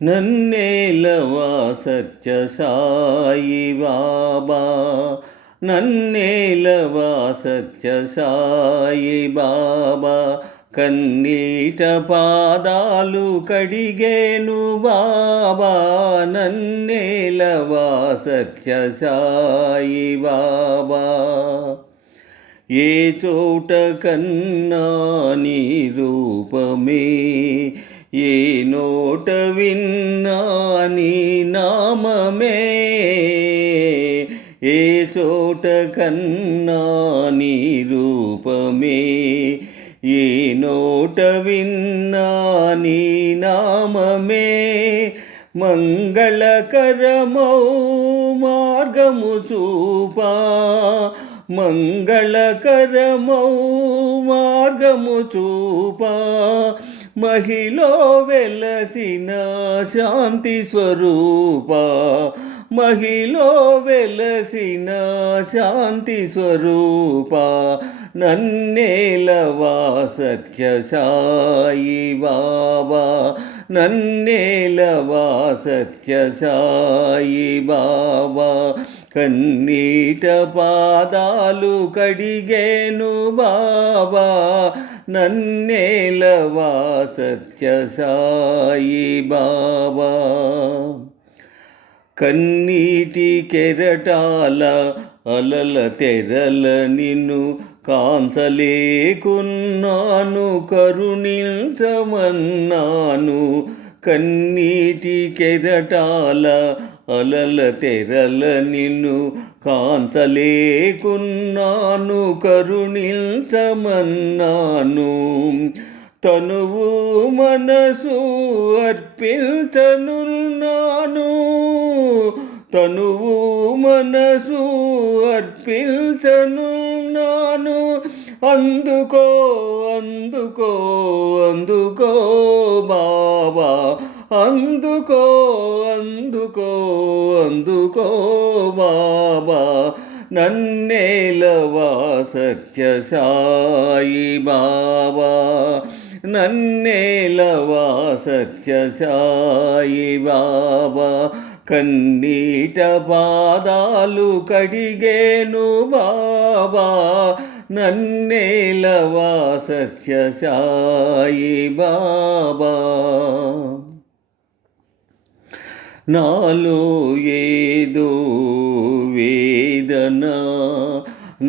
నన్నేలవా సత్య సాయి బాబా, నన్నేలవా సత్య సాయి బాబా. కన్నీట పాదాలు కడిగేను బాబా, నన్నేలవా సత్య సాయి బాబా. ఏ చోట కన్నా నీ రూపమే, ఏ నోట విన్నా నీ నామమే. ఏ చోట కన్నా నీ రూపమే, ఏ నోట విన్నా నీ నామమే. మంగళకరమౌ మార్గము చూపా, మంగళకరమౌ మార్గము చూపా. మహిలో వెలసిన శాంతి స్వరూప, మహిలో వెలసిన శాంతి స్వరూప. నన్నేలవా సత్య సాయి బాబా, నన్నేలవా సత్య సాయి బాబా. కన్నీట పాదాలు కడిగేను బాబా, నన్నేలవా సత్య సాయి బాబా. కన్నీటి కెరటాల అలల తెరల నిన్ను కాంచలేకున్నాను, కరుణించమన్నాను. కన్నీటి కెరటాల అలల తెరల నిన్ను కాంచలేకున్నాను, కరుణించమన్నాను. తనువు మనసు అర్పించనున్నాను, తనువు మనసు అర్పించనున్నాను. అందుకో అందుకో అందుకో బాబా, అందుకో అందుకో అందుకో బాబా. నన్నేలవా సత్య సాయి బాబా, నన్నేలవా సత్య సాయి బాబా. కన్నీట పాదాలు కడిగేను బాబా, నన్నేలవా సత్య సాయి బాబా. నాలో ఏదో వేదన,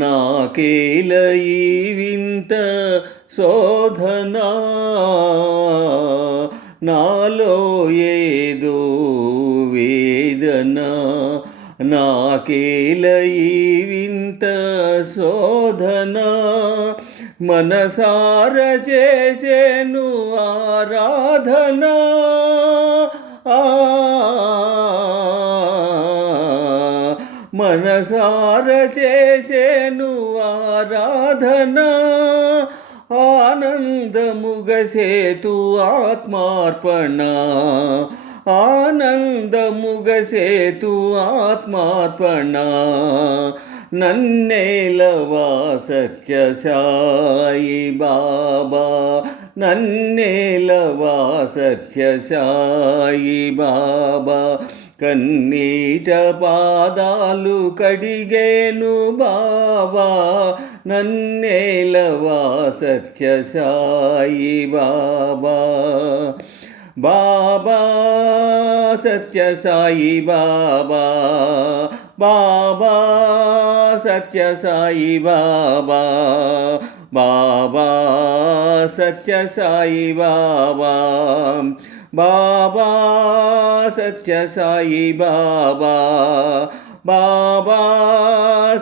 నాకేల ఈ వింత శోధన. నాలో ఏదో వేదన, నాకేల ఈ వింత శోధన. మనసార చేసేను ఆరాధన, మనసార చేసేను ఆరాధన. ఆనందముగసేతు ఆత్మార్పణ, ఆనందముగసేతు ఆత్మార్పణ. నన్నేలవా సత్య సాయి బాబా, నన్నేలవా సత్య సాయి బాబా. కన్నీట పాదాలు కడిగేను బాబా, నన్నేలవా సత్య సాయి బాబా. బాబా సత్య సాయి బాబా, బాబా సత్య సాయి బాబా, బాబా సత్య సాయి బాబా. బాబా సత్య సాయి బాబా, బాబా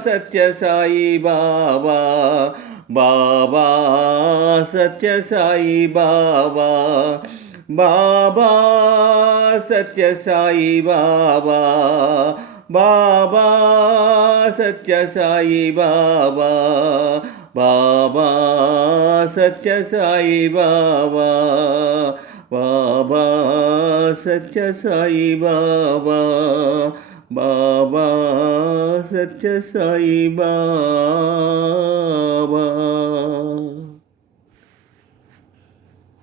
సత్య సాయి బాబా, బాబా సత్య సాయి బాబా. బాబా సత్య సాయి బాబా, బాబా సత్య సాయి బాబా, బాబా సత్య సాయి బాబా, బాబా సత్య సాయి బాబా, బాబా సత్య సాయి బాబా.